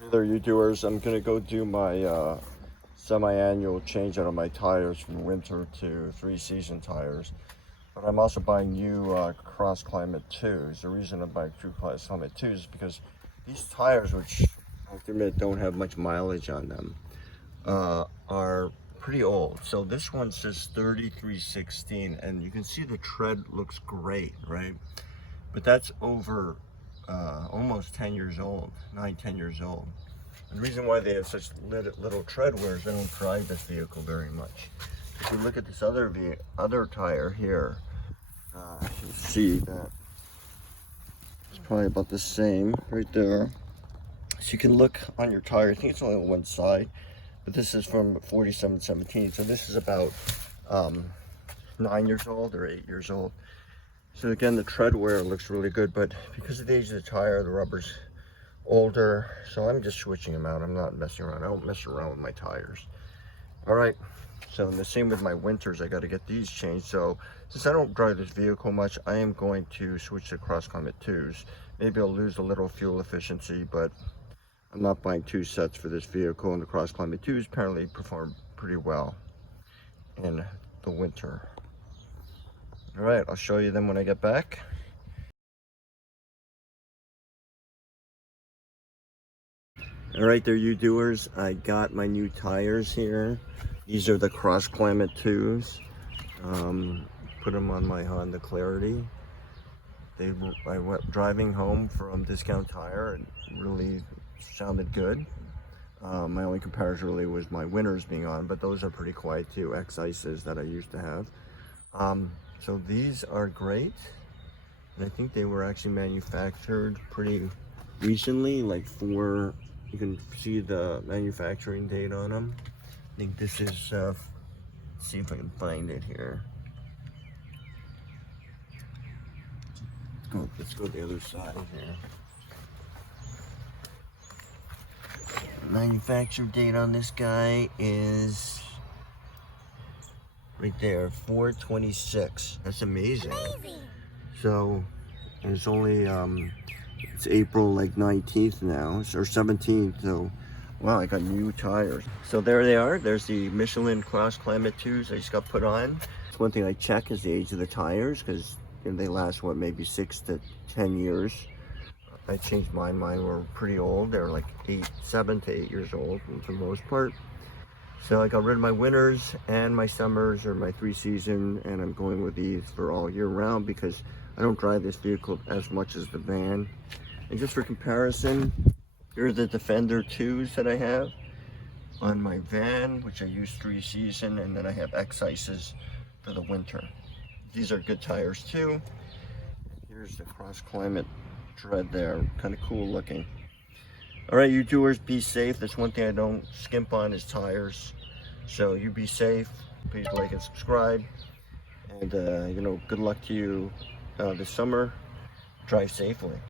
Hey there, you doers. I'm gonna go do my semi-annual change out of my tires from winter to three-season tires. But I'm also buying new Cross Climate 2s. The reason I'm buying two Cross Climate 2s is because these tires, which I have to admit don't have much mileage on them, are pretty old. So this one says 3316, and you can see the tread looks great, right? But that's over almost 10 years old, 10 years old. And the reason why they have such little tread wear is I don't drive this vehicle very much. If you look at this other tire here, you see that it's probably about the same right there. So you can look on your tire. I think it's only on one side, but this is from 4717. So this is about 9 years old or 8 years old. So again, the tread wear looks really good, but because of the age of the tire, the rubber's older, so I'm just switching them out. I'm not messing around. I don't mess around with my tires. All right, so the same with my winters. I got to get these changed. So since I don't drive this vehicle much, I am going to switch to Cross Climate 2s. Maybe I'll lose a little fuel efficiency, but I'm not buying two sets for this vehicle, and the Cross Climate 2s apparently perform pretty well in the winter. All right, I'll show you them when I get back. All right there, you doers. I got my new tires here. These are the Cross Climate 2s. Put them on my Honda Clarity. I went driving home from Discount Tire and really sounded good. My only comparison really was my winters being on, but those are pretty quiet too, X-Ices that I used to have. So these are great. And I think they were actually manufactured pretty recently, like you can see the manufacturing date on them. I think this is, let's see if I can find it here. Let's go to the other side here. Manufacture date on this guy is right there, 4/26. That's amazing. So it's only it's April like 19th now, or 17th, so wow, I got new tires. So there they are. There's the Michelin Cross Climate 2s I just got put on. One thing I check is the age of the tires, because they last, what, maybe 6 to 10 years. I changed mine. Mine were pretty old. They were like 7 to 8 years old for the most part. So I got rid of my winters and my summers, or my three-season, and I'm going with these for all year round because I don't drive this vehicle as much as the van. And just for comparison, here are the Defender 2s that I have on my van, which I use three-season, and then I have X-Ices for the winter. These are good tires too. Here's the Cross Climate tread there, kind of cool looking. All right, you doers, be safe. That's one thing I don't skimp on is tires. So you be safe. Please like and subscribe. And good luck to you this summer. Drive safely.